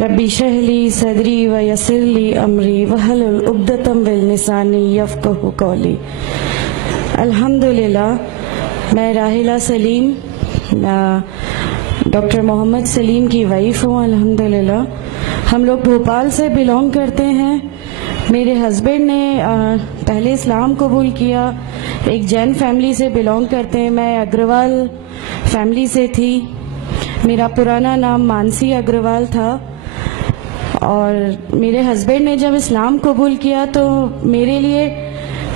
रब्बी शहली सदरी व यसिरली अमरी वहलुल उक़्दतम मिन लिसानी यफ़क़हू क़ौली। अल्हम्दुलिल्लाह, मैं राहिला सलीम डॉक्टर मोहम्मद सलीम की वाइफ हूँ। अल्हम्दुलिल्लाह, हम लोग भोपाल से बिलोंग करते हैं। मेरे हस्बैंड ने पहले इस्लाम कबूल किया, एक जैन फैमिली से बिलोंग करते हैं। मैं अग्रवाल फैमिली से थी। मेरा पुराना नाम मानसी अग्रवाल था और मेरे हस्बैंड ने जब इस्लाम कबूल किया तो मेरे लिए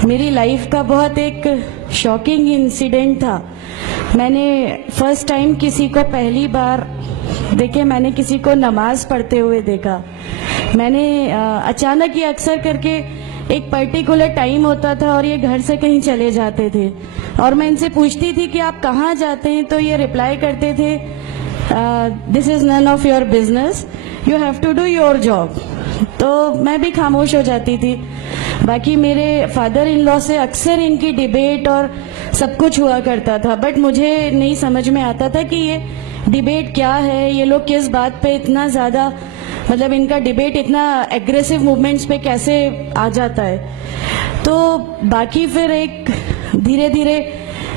मेरी लाइफ का बहुत एक शॉकिंग इंसिडेंट था। मैंने फर्स्ट टाइम किसी को पहली बार देखे, मैंने किसी को नमाज पढ़ते हुए देखा। मैंने अचानक ही अक्सर करके एक पर्टिकुलर टाइम होता था और ये घर से कहीं चले जाते थे और मैं इनसे पूछती थी कि आप कहाँ जाते हैं, तो ये रिप्लाई करते थे this is none of your business, you have to do your job. तो मैं भी खामोश हो जाती थी। बाकी मेरे फादर इन लॉ से अक्सर इनकी डिबेट और सब कुछ हुआ करता था, बट मुझे नहीं समझ में आता था कि ये डिबेट क्या है, ये लोग किस बात पे इतना ज़्यादा, मतलब इनका डिबेट इतना एग्रेसिव मूवमेंट्स पे कैसे आ जाता है। तो बाकी फिर एक धीरे धीरे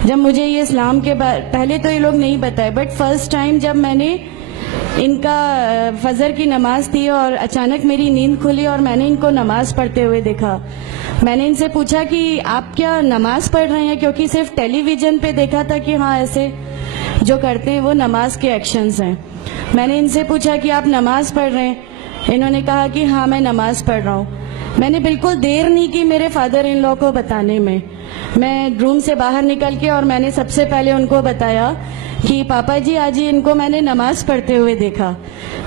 जब मुझे ये इस्लाम के पहले तो ये लोग नहीं बताए, बट फर्स्ट टाइम जब मैंने इनका फजर की नमाज थी और अचानक मेरी नींद खुली और मैंने इनको नमाज पढ़ते हुए देखा। मैंने इनसे पूछा कि आप क्या नमाज पढ़ रहे हैं, क्योंकि सिर्फ टेलीविजन पे देखा था कि हाँ ऐसे जो करते हैं वो नमाज के एक्शंस हैं। मैंने इनसे पूछा कि आप नमाज पढ़ रहे हैं, इन्होंने कहा कि हाँ मैं नमाज पढ़ रहा हूँ। मैंने बिल्कुल देर नहीं की मेरे फादर इन लॉ को बताने में। मैं रूम से बाहर निकल के और मैंने सबसे पहले उनको बताया कि पापा जी आज ही इनको मैंने नमाज पढ़ते हुए देखा।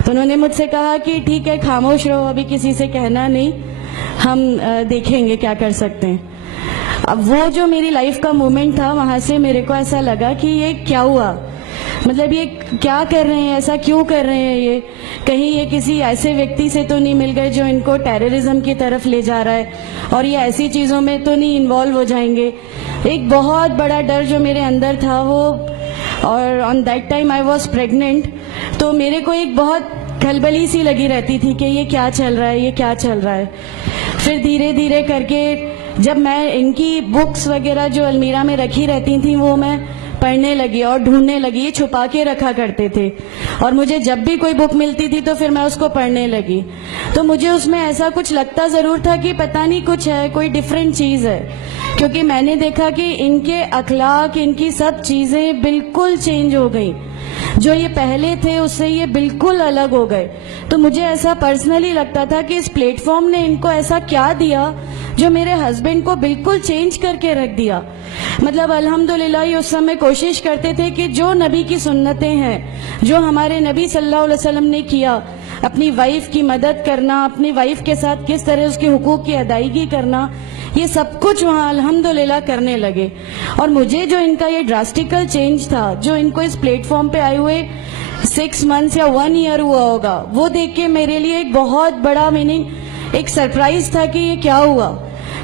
तो उन्होंने मुझसे कहा कि ठीक है, खामोश रहो, अभी किसी से कहना नहीं, हम देखेंगे क्या कर सकते हैं। अब वो जो मेरी लाइफ का मोमेंट था, वहाँ से मेरे को ऐसा लगा कि ये क्या हुआ, मतलब ये क्या कर रहे हैं, ऐसा क्यों कर रहे हैं, ये कहीं ये किसी ऐसे व्यक्ति से तो नहीं मिल गए जो इनको टेररिज्म की तरफ ले जा रहा है और ये ऐसी चीज़ों में तो नहीं इन्वॉल्व हो जाएंगे। एक बहुत बड़ा डर जो मेरे अंदर था वो, और on that time I was pregnant, तो मेरे को एक बहुत खलबली सी लगी रहती थी कि ये क्या चल रहा है, ये क्या चल रहा है। फिर धीरे धीरे करके जब मैं इनकी बुक्स वगैरह जो अलमीरा में रखी रहती थी वो मैं पढ़ने लगी और ढूंढने लगी। ये छुपा के रखा करते थे और मुझे जब भी कोई बुक मिलती थी तो फिर मैं उसको पढ़ने लगी। तो मुझे उसमें ऐसा कुछ लगता ज़रूर था कि पता नहीं कुछ है, कोई डिफरेंट चीज़ है, क्योंकि मैंने देखा कि इनके अखलाक, इनकी सब चीज़ें बिल्कुल चेंज हो गई। जो ये पहले थे उससे ये बिल्कुल अलग हो गए। तो मुझे ऐसा पर्सनली लगता था कि इस प्लेटफॉर्म ने इनको ऐसा क्या दिया जो मेरे हस्बैंड को बिल्कुल चेंज करके रख दिया। मतलब अल्हम्दुलिल्लाह ये उस समय कोशिश करते थे कि जो नबी की सुन्नतें हैं, जो हमारे नबी सल्लल्लाहु अलैहि वसल्लम ने किया, अपनी वाइफ की मदद करना, अपनी वाइफ के साथ किस तरह उसके हुकूक की अदायगी करना, ये सब कुछ वहाँ अल्हम्दुलिल्लाह करने लगे। और मुझे जो इनका ये ड्रास्टिकल चेंज था, जो इनको इस प्लेटफॉर्म पे आए हुए 6 मंथ्स या 1 ईयर हुआ होगा, वो देख के मेरे लिए एक बहुत बड़ा मीनिंग, एक सरप्राइज था कि ये क्या हुआ।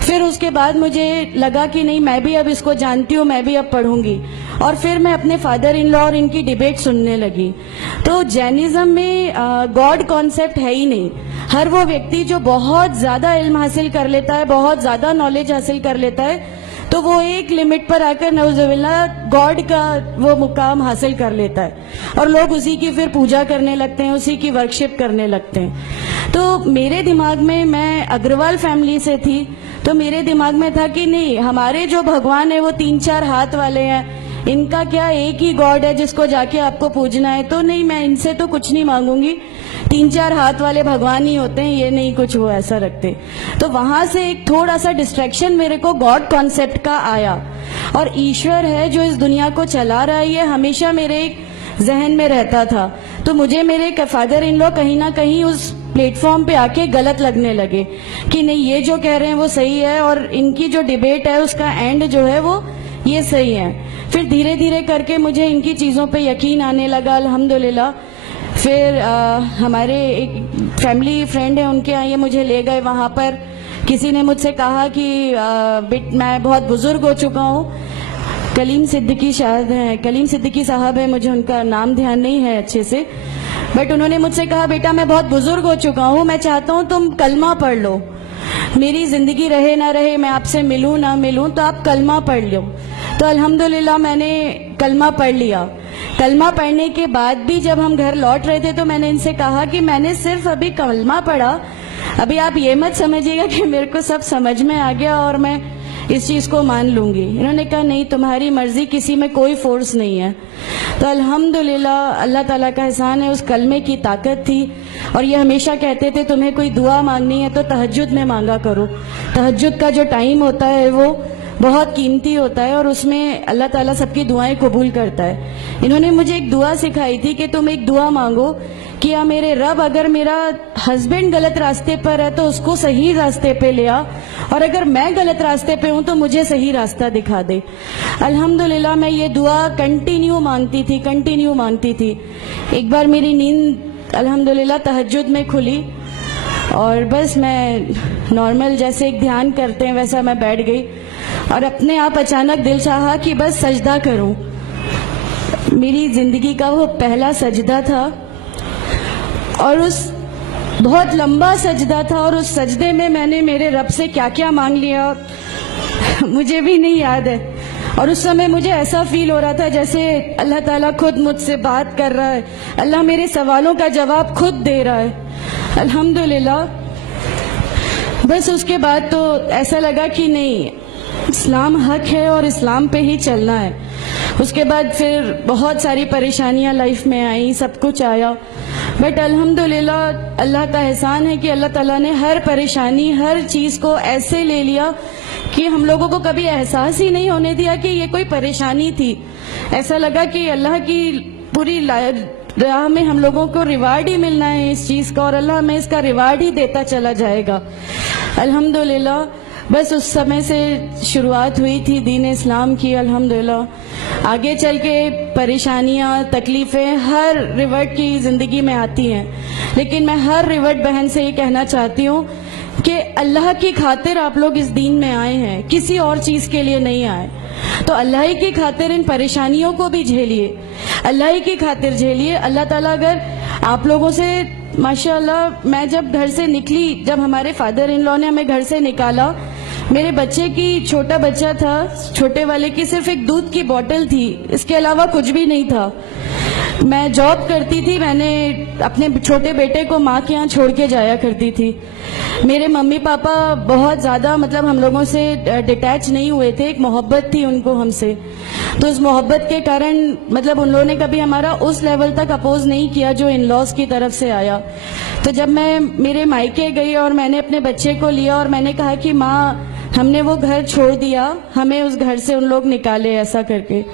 फिर उसके बाद मुझे लगा कि नहीं, मैं भी अब इसको जानती हूँ, मैं भी अब पढ़ूंगी। और फिर मैं अपने फादर इन लॉ और इनकी डिबेट सुनने लगी। तो जैनिज्म में गॉड कॉन्सेप्ट है ही नहीं। हर वो व्यक्ति जो बहुत ज़्यादा इल्म हासिल कर लेता है, बहुत ज़्यादा नॉलेज हासिल कर लेता है, तो वो एक लिमिट पर आकर नऊज़ुबिल्लाह गॉड का वो मुकाम हासिल कर लेता है और लोग उसी की फिर पूजा करने लगते हैं, उसी की वर्कशिप करने लगते हैं। तो मेरे दिमाग में, मैं अग्रवाल फैमिली से थी, तो मेरे दिमाग में था कि नहीं, हमारे जो भगवान है वो 3-4 हाथ वाले हैं, इनका क्या एक ही गॉड है जिसको जाके आपको पूजना है। तो नहीं, मैं इनसे तो कुछ नहीं मांगूंगी, 3-4 हाथ वाले भगवान ही होते हैं, ये नहीं कुछ वो ऐसा रखते। तो वहां से एक थोड़ा सा डिस्ट्रैक्शन मेरे को गॉड कॉन्सेप्ट का आया। और ईश्वर है जो इस दुनिया को चला रहा है, ये हमेशा मेरे एक जहन में रहता था। तो मुझे मेरे फादर इन लॉ कहीं ना कहीं उस प्लेटफॉर्म पे आके गलत लगने लगे कि नहीं, ये जो कह रहे हैं वो सही है और इनकी जो डिबेट है उसका एंड जो है वो ये सही है। फिर धीरे धीरे करके मुझे इनकी चीज़ों पे यकीन आने लगा अल्हम्दुलिल्लाह। फिर हमारे एक फैमिली फ्रेंड है, उनके यहाँ ये मुझे ले गए। वहाँ पर किसी ने मुझसे कहा कि मैं बहुत बुजुर्ग हो चुका हूँ, कलीम सिद्दीकी साहब है, मुझे उनका नाम ध्यान नहीं है अच्छे से, बट उन्होंने मुझसे कहा बेटा मैं बहुत बुजुर्ग हो चुका हूँ, मैं चाहता हूँ तुम कलमा पढ़ लो, मेरी जिंदगी रहे ना रहे, मैं आपसे मिलूं ना मिलूं, तो आप कलमा पढ़ लो। तो अल्हम्दुलिल्लाह मैंने कलमा पढ़ लिया। कलमा पढ़ने के बाद भी जब हम घर लौट रहे थे तो मैंने इनसे कहा कि मैंने सिर्फ अभी कलमा पढ़ा, अभी आप ये मत समझिएगा कि मेरे को सब समझ में आ गया और मैं इस चीज को मान लूंगी। इन्होंने कहा नहीं, तुम्हारी मर्जी, किसी में कोई फोर्स नहीं है। तो अल्हम्दुलिल्लाह अल्लाह ताला का एहसान है, उस कलमे की ताकत थी। और ये हमेशा कहते थे तुम्हें कोई दुआ मांगनी है तो तहज्जुद में मांगा करो, तहज्जुद का जो टाइम होता है वो बहुत कीमती होता है और उसमें अल्लाह ताला सबकी दुआएं कबूल करता है। इन्होंने मुझे एक दुआ सिखाई थी कि तुम एक दुआ मांगो कि या मेरे रब, अगर मेरा हस्बैंड गलत रास्ते पर है तो उसको सही रास्ते पे ले आ, और अगर मैं गलत रास्ते पे हूं तो मुझे सही रास्ता दिखा दे। अल्हम्दुलिल्लाह मैं ये दुआ कंटिन्यू मांगती थी। एक बार मेरी नींद अल्हम्दुलिल्लाह तहज्जुद में खुली और बस मैं नॉर्मल जैसे एक ध्यान करते हैं वैसा मैं बैठ गई और अपने आप अचानक दिल चाहा कि बस सजदा करूं। मेरी जिंदगी का वो पहला सजदा था और उस बहुत लंबा सजदा था और उस सजदे में मैंने मेरे रब से क्या क्या मांग लिया मुझे भी नहीं याद है। और उस समय मुझे ऐसा फील हो रहा था जैसे अल्लाह ताला खुद मुझसे बात कर रहा है, अल्लाह मेरे सवालों का जवाब खुद दे रहा है। अल्हम्दुलिल्लाह बस उसके बाद तो ऐसा लगा कि नहीं, इस्लाम हक है और इस्लाम पे ही चलना है। उसके बाद फिर बहुत सारी परेशानियां लाइफ में आई, सब कुछ आया, बट अल्हम्दुलिल्लाह अल्लाह का एहसान है कि अल्लाह ताला ने हर परेशानी, हर चीज को ऐसे ले लिया कि हम लोगों को कभी एहसास ही नहीं होने दिया कि ये कोई परेशानी थी। ऐसा लगा कि अल्लाह की पूरी राह में हम लोगों को रिवार्ड ही मिलना है इस चीज का और अल्लाह हमें इसका रिवार्ड ही देता चला जाएगा। अल्हम्दुलिल्लाह बस उस समय से शुरुआत हुई थी दीन इस्लाम की। अल्हम्दुलिल्लाह आगे चल के परेशानियां, तकलीफें हर रिवर्ट की जिंदगी में आती हैं, लेकिन मैं हर रिवर्ट बहन से ये कहना चाहती हूँ कि अल्लाह की खातिर आप लोग इस दीन में आए हैं, किसी और चीज के लिए नहीं आए। तो अल्लाह ही की खातिर इन परेशानियों को भी झेलिए, अल्लाह ही की खातिर झेलिए। अल्लाह ताला अगर आप लोगों से, माशाअल्लाह मैं जब घर से निकली, जब हमारे फादर इन लॉ ने हमें घर से निकाला, मेरे बच्चे की, छोटा बच्चा था, छोटे वाले की सिर्फ एक दूध की बोतल थी, इसके अलावा कुछ भी नहीं था। मैं जॉब करती थी, मैंने अपने छोटे बेटे को माँ के यहाँ छोड़ के जाया करती थी। मेरे मम्मी पापा बहुत ज्यादा मतलब हम लोगों से डिटैच नहीं हुए थे, एक मोहब्बत थी उनको हमसे, तो उस मोहब्बत के कारण मतलब उन लोगों ने कभी हमारा उस लेवल तक अपोज नहीं किया जो इन लॉज की तरफ से आया। तो जब मैं मेरे मायके गई और मैंने अपने बच्चे को लिया और मैंने कहा कि माँ हमने वो घर छोड़ दिया, हमें उस घर से उन लोग निकाले, ऐसा करके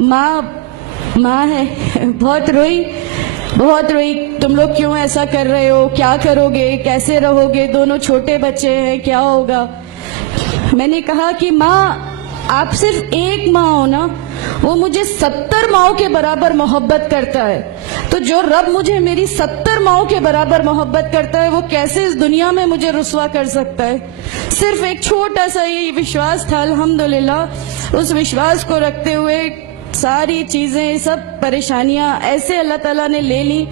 माँ है बहुत रोई, तुम लोग क्यों ऐसा कर रहे हो, क्या करोगे, कैसे रहोगे, दोनों छोटे बच्चे हैं, क्या होगा। मैंने कहा कि माँ आप सिर्फ एक माँ हो ना, वो मुझे 70 माँओं के बराबर मोहब्बत करता है। तो जो रब मुझे मेरी 70 माँओं के बराबर मोहब्बत करता है वो कैसे इस दुनिया में मुझे रुसवा कर सकता है। सिर्फ एक छोटा सा ये विश्वास था। अल्हम्दुलिल्लाह उस विश्वास को रखते हुए सारी चीजें, सब परेशानियां ऐसे अल्लाह ताला ने ले ली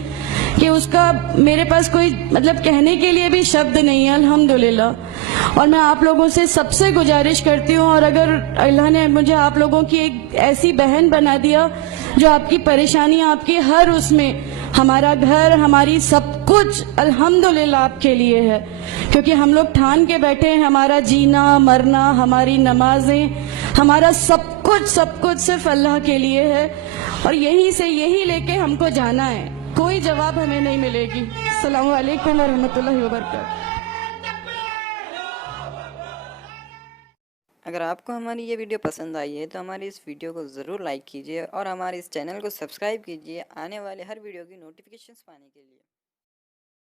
कि उसका मेरे पास कोई मतलब कहने के लिए भी शब्द नहीं है। अल्हम्दुलिल्लाह। और मैं आप लोगों से सबसे गुजारिश करती हूँ, और अगर अल्लाह ने मुझे आप लोगों की एक ऐसी बहन बना दिया जो आपकी परेशानियां, आपकी हर उसमें, हमारा घर, हमारी सब कुछ अल्हम्दुलिल्लाह आपके लिए है, क्योंकि हम लोग ठान के बैठे हैं हमारा जीना मरना, हमारी नमाजें, हमारा सब कुछ सिर्फ अल्लाह के लिए है और यहीं से यही लेके हमको जाना है, कोई जवाब हमें नहीं मिलेगी। अस्सलामु अलैकुम व रहमतुल्लाहि व बरकातहू। अगर आपको हमारी ये वीडियो पसंद आई है तो हमारी इस वीडियो को ज़रूर लाइक कीजिए और हमारे इस चैनल को सब्सक्राइब कीजिए आने वाले हर वीडियो की नोटिफिकेशंस पाने के लिए।